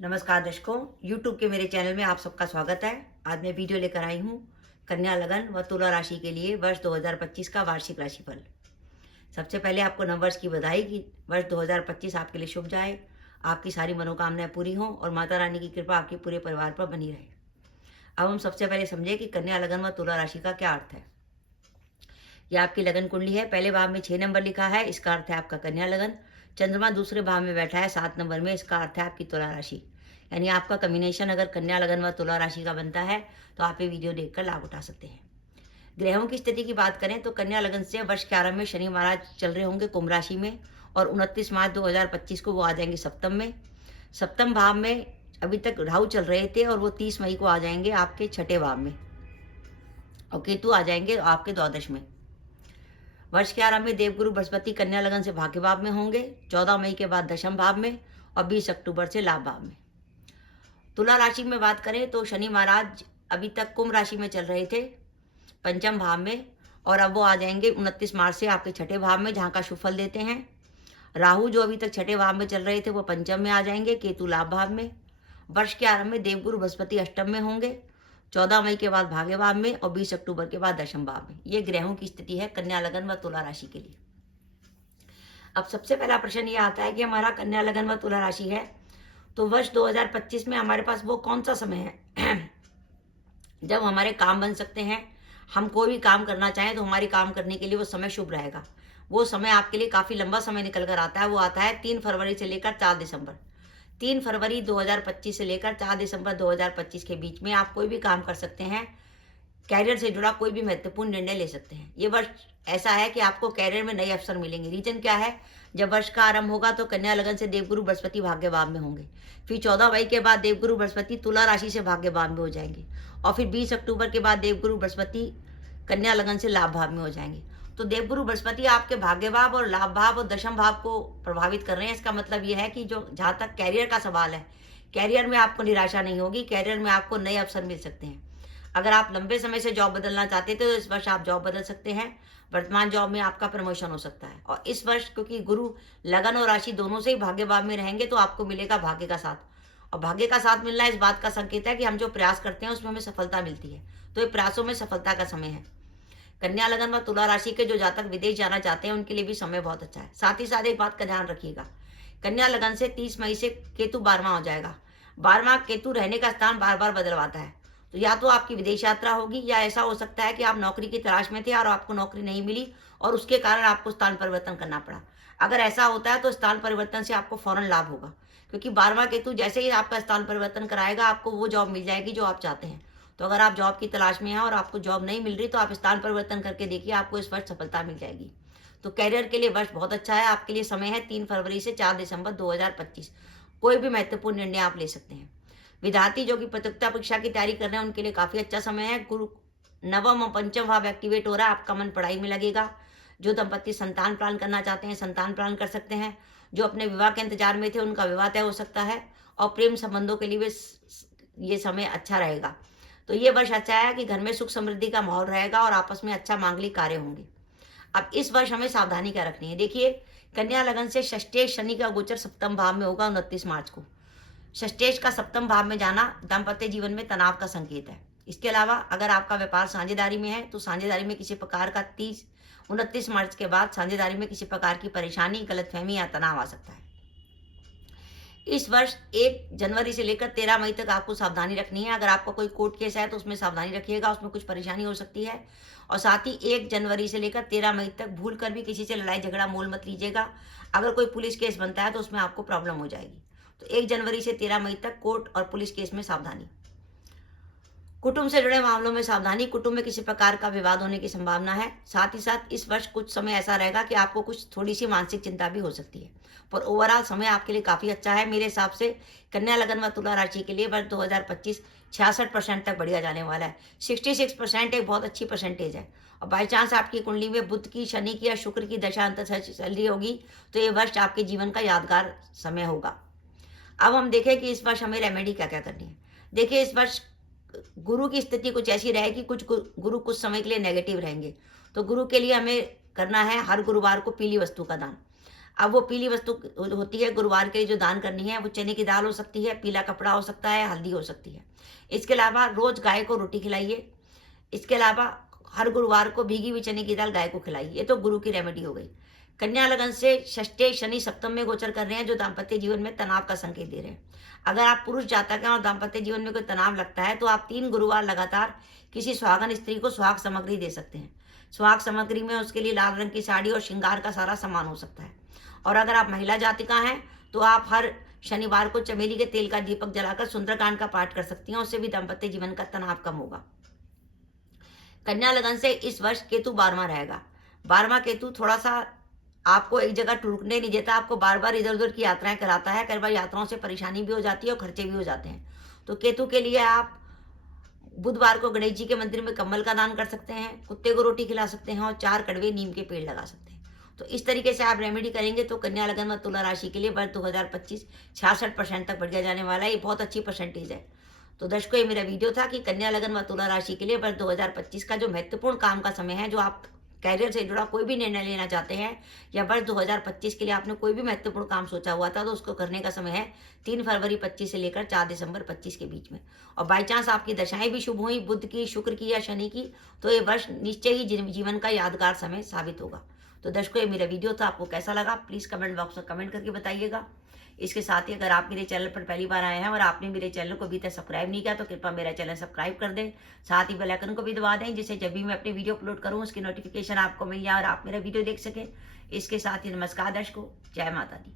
नमस्कार दर्शकों, YouTube के मेरे चैनल में आप सबका स्वागत है। आज मैं वीडियो लेकर आई हूँ कन्या लगन व तुला राशि के लिए वर्ष 2025 का वार्षिक राशिफल। सबसे पहले आपको नववर्ष की बधाई कि वर्ष 2025 आपके लिए शुभ जाए, आपकी सारी मनोकामनाएं पूरी हों और माता रानी की कृपा आपके पूरे परिवार पर बनी रहे। अब हम सबसे पहले समझे कि कन्या लगन व तुला राशि का क्या अर्थ है। यह आपकी लगन कुंडली है। पहले भाव में 6 नंबर लिखा है, इसका अर्थ है आपका कन्या लगन। चंद्रमा दूसरे भाव में बैठा है 7 नंबर में, इसका अर्थ है आपकी तुला राशि। यानी आपका कॉम्बिनेशन अगर कन्या लगन व तुला राशि का बनता है तो आप ये वीडियो देखकर लाभ उठा सकते हैं। ग्रहों की स्थिति की बात करें तो कन्या लगन से वर्ष के आरंभ में शनि महाराज चल रहे होंगे कुंभ राशि में और 29 मार्च 2025 को वो आ जाएंगे सप्तम में। सप्तम भाव में अभी तक राहु चल रहे थे और वो 30 मई को आ जाएंगे आपके छठे भाव में और केतु आ जाएंगे आपके द्वादश में। वर्ष के आरंभ में देवगुरु बृहस्पति कन्या लगन से भाग्य भाव में होंगे, 14 मई के बाद दशम भाव में और 20 अक्टूबर से लाभ भाव में। तुला राशि में बात करें तो शनि महाराज अभी तक कुंभ राशि में चल रहे थे पंचम भाव में और अब वो आ जाएंगे 29 मार्च से आपके छठे भाव में, जहाँ का शुभ फल देते हैं। राहु जो अभी तक छठे भाव में चल रहे थे वो पंचम में आ जाएंगे, केतु लाभ भाव में। वर्ष के आरंभ में देवगुरु बृहस्पति अष्टम में होंगे, 14 मई के बाद भाग्य भाव में और 20 अक्टूबर के बाद दशम भाव में। ये ग्रहों की स्थिति है कन्या लगन व तुला राशि के लिए। अब सबसे पहला प्रश्न ये आता है कि हमारा कन्या लगन व तुला राशि है तो वर्ष 2025 में हमारे पास वो कौन सा समय है जब हमारे काम बन सकते हैं। हम कोई भी काम करना चाहें तो हमारे काम करने के लिए वो समय शुभ रहेगा। वो समय आपके लिए काफ़ी लंबा समय निकल कर आता है। वो आता है 3 फरवरी से लेकर 4 दिसंबर। 3 फरवरी 2025 से लेकर 4 दिसंबर 2025 के बीच में आप कोई भी काम कर सकते हैं। कैरियर से जुड़ा कोई भी महत्वपूर्ण निर्णय ले सकते हैं। ये वर्ष ऐसा है कि आपको कैरियर में नए अवसर मिलेंगे। रीजन क्या है, जब वर्ष का आरंभ होगा तो कन्या लगन से देवगुरु बृहस्पति भाग्य भाव में होंगे। फिर 14 मई के बाद देवगुरु बृहस्पति तुला राशि से भाग्य भाव में हो जाएंगे और फिर 20 अक्टूबर के बाद देवगुरु बृहस्पति कन्या लगन से लाभ भाव में हो जाएंगे। तो देवगुरु बृहस्पति आपके भाग्य भाव और लाभ भाव और दशम भाव को प्रभावित कर रहे हैं। इसका मतलब यह है कि जो जहाँ तक कैरियर का सवाल है, कैरियर में आपको निराशा नहीं होगी, कैरियर में आपको नए अवसर मिल सकते हैं। अगर आप लंबे समय से जॉब बदलना चाहते थे तो इस वर्ष आप जॉब बदल सकते हैं। वर्तमान जॉब में आपका प्रमोशन हो सकता है और इस वर्ष क्योंकि गुरु लगन और राशि दोनों से ही भाग्य भाव में रहेंगे तो आपको मिलेगा भाग्य का साथ। और भाग्य का साथ मिलना इस बात का संकेत है कि हम जो प्रयास करते हैं उसमें हमें सफलता मिलती है। तो ये प्रयासों में सफलता का समय है। कन्या लगन व तुला राशि के जो जातक विदेश जाना चाहते हैं उनके लिए भी समय बहुत अच्छा है। साथ ही साथ एक बात का ध्यान रखिएगा, कन्या लगन से 30 मई से केतु 12वां हो जाएगा। 12वां केतु रहने का स्थान बार बार बदलवाता है। तो या तो आपकी विदेश यात्रा होगी या ऐसा हो सकता है कि आप नौकरी की तलाश में थे और आपको नौकरी नहीं मिली और उसके कारण आपको स्थान परिवर्तन करना पड़ा। अगर ऐसा होता है तो स्थान परिवर्तन से आपको फौरन लाभ होगा, क्योंकि 12वां केतु जैसे ही आपका स्थान परिवर्तन कराएगा आपको वो जॉब मिल जाएगी जो आप चाहते हैं। तो अगर आप जॉब की तलाश में हैं और आपको जॉब नहीं मिल रही तो आप स्थान परिवर्तन करके देखिए, आपको इस वर्ष सफलता मिल जाएगी। तो कैरियर के लिए वर्ष बहुत अच्छा है। आपके लिए समय है 3 फरवरी से 4 दिसंबर 2025। कोई भी महत्वपूर्ण निर्णय आप ले सकते हैं। विद्यार्थी जो कि प्रतियोगिता परीक्षा की तैयारी कर रहे हैं उनके लिए काफ़ी अच्छा समय है। गुरु नवम और पंचम भाव एक्टिवेट हो रहा है, आपका मन पढ़ाई में लगेगा। जो दंपत्ति संतान प्लान करना चाहते हैं संतान प्लान कर सकते हैं। जो अपने विवाह के इंतजार में थे उनका विवाह तय हो सकता है और प्रेम संबंधों के लिए भी ये समय अच्छा रहेगा। तो ये वर्ष अच्छा है कि घर में सुख समृद्धि का माहौल रहेगा और आपस में अच्छा मांगलिक कार्य होंगे। अब इस वर्ष हमें सावधानी क्या रखनी है। देखिए, कन्या लगन से षष्ठेश शनि का गोचर सप्तम भाव में होगा 29 मार्च को। षष्ठेश का सप्तम भाव में जाना दाम्पत्य जीवन में तनाव का संकेत है। इसके अलावा अगर आपका व्यापार साझेदारी में है तो साझेदारी में किसी प्रकार का 29 मार्च के बाद साझेदारी में किसी प्रकार की परेशानी, गलतफहमी या तनाव आ सकता है। इस वर्ष 1 जनवरी से लेकर 13 मई तक आपको सावधानी रखनी है। अगर आपका कोई कोर्ट केस है तो उसमें सावधानी रखिएगा, उसमें कुछ परेशानी हो सकती है। और साथ ही 1 जनवरी से लेकर 13 मई तक भूल कर भी किसी से लड़ाई झगड़ा मोल मत लीजिएगा। अगर कोई पुलिस केस बनता है तो उसमें आपको प्रॉब्लम हो जाएगी। तो 1 जनवरी से 13 मई तक कोर्ट और पुलिस केस में सावधानी। कुटुंब से जुड़े मामलों में सावधानी, कुटुंब में किसी प्रकार का विवाद होने की संभावना है। साथ ही साथ इस वर्ष कुछ समय ऐसा रहेगा कि आपको कुछ थोड़ी सी मानसिक चिंता भी हो सकती है, पर ओवरऑल समय आपके लिए काफ़ी अच्छा है। मेरे हिसाब से कन्या लगन व तुला राशि के लिए वर्ष 2025 66% तक बढ़िया जाने वाला है। 66% एक बहुत अच्छी परसेंटेज है। और बाई चांस आपकी कुंडली में बुध की, शनि की या शुक्र की दशा अंतर चल रही होगी तो ये वर्ष आपके जीवन का यादगार समय होगा। अब हम देखें कि इस वर्ष हमें रेमेडी क्या क्या करनी है। देखिए, इस वर्ष गुरु की स्थिति कुछ ऐसी रहेगी, कुछ गुरु कुछ समय के लिए नेगेटिव रहेंगे। तो गुरु के लिए हमें करना है हर गुरुवार को पीली वस्तु का दान। अब वो पीली वस्तु होती है गुरुवार के लिए जो दान करनी है, वो चने की दाल हो सकती है, पीला कपड़ा हो सकता है, हल्दी हो सकती है। इसके अलावा रोज गाय को रोटी खिलाइए। इसके अलावा हर गुरुवार को भीगी हुई चने की दाल गाय को खिलाइए। ये तो गुरु की रेमेडी हो गई। कन्या लगन से षष्ठे शनि सप्तम में गोचर कर रहे हैं, जो दाम्पत्य जीवन में तनाव का संकेत दे रहे हैं। अगर आप पुरुष जातक हैं और दाम्पत्य जीवन में कोई तनाव लगता है, तो आप 3 गुरुवार लगातार किसी सुहागन स्त्री को सुहाग सामग्री दे सकते हैं। सुहाग सामग्री में उसके लिए लाल रंग की साड़ी और श्रृंगार का सारा सामान हो सकता है। और अगर आप महिला जातिका हैं, तो आप हर शनिवार को चमेली के तेल का दीपक जलाकर सुंदरकांड का पाठ कर सकती हैं। उससे भी दाम्पत्य जीवन का तनाव कम होगा। कन्या लगन से इस वर्ष केतु 12वां रहेगा। 12वां केतु थोड़ा सा आपको एक जगह टूटने नहीं देता, आपको बार बार इधर उधर की यात्राएं कराता है। कई बार यात्राओं से परेशानी भी हो जाती है और खर्चे भी हो जाते हैं। तो केतु के लिए आप बुधवार को गणेश जी के मंदिर में कम्बल का दान कर सकते हैं, कुत्ते को रोटी खिला सकते हैं और 4 कड़वे नीम के पेड़ लगा सकते हैं। तो इस तरीके से आप रेमेडी करेंगे तो कन्या लगन व तुला राशि के लिए वर्ष 2025 66% तक बढ़ जाने वाला है। ये बहुत अच्छी परसेंटेज है। तो दर्शकों, ये मेरा वीडियो था कि कन्या लगन व तुला राशि के लिए वर्ष 2025 का जो महत्वपूर्ण काम का समय है, जो आप कैरियर से जुड़ा कोई भी निर्णय लेना चाहते हैं, या वर्ष 2025 के लिए आपने कोई भी महत्वपूर्ण काम सोचा हुआ था, तो उसको करने का समय है 3 फरवरी 25 से लेकर 4 दिसंबर 25 के बीच में। और बाई चांस आपकी दशाएं भी शुभ हुई, बुध की, शुक्र की या शनि की, तो ये वर्ष निश्चय ही जीवन का यादगार समय साबित होगा। तो दर्शकों, ये मेरा वीडियो था, आपको कैसा लगा प्लीज़ कमेंट बॉक्स में कमेंट करके बताइएगा। इसके साथ ही अगर आप मेरे चैनल पर पहली बार आए हैं और आपने मेरे चैनल को अभी तक सब्सक्राइब नहीं किया, तो कृपया मेरा चैनल सब्सक्राइब कर दें। साथ ही बेल आइकन को भी दबा दें, जिससे जब भी मैं अपनी वीडियो अपलोड करूं, उसकी नोटिफिकेशन आपको मिल जाए और आप मेरा वीडियो देख सकें। इसके साथ ही नमस्कार दर्शकों, जय माता दी।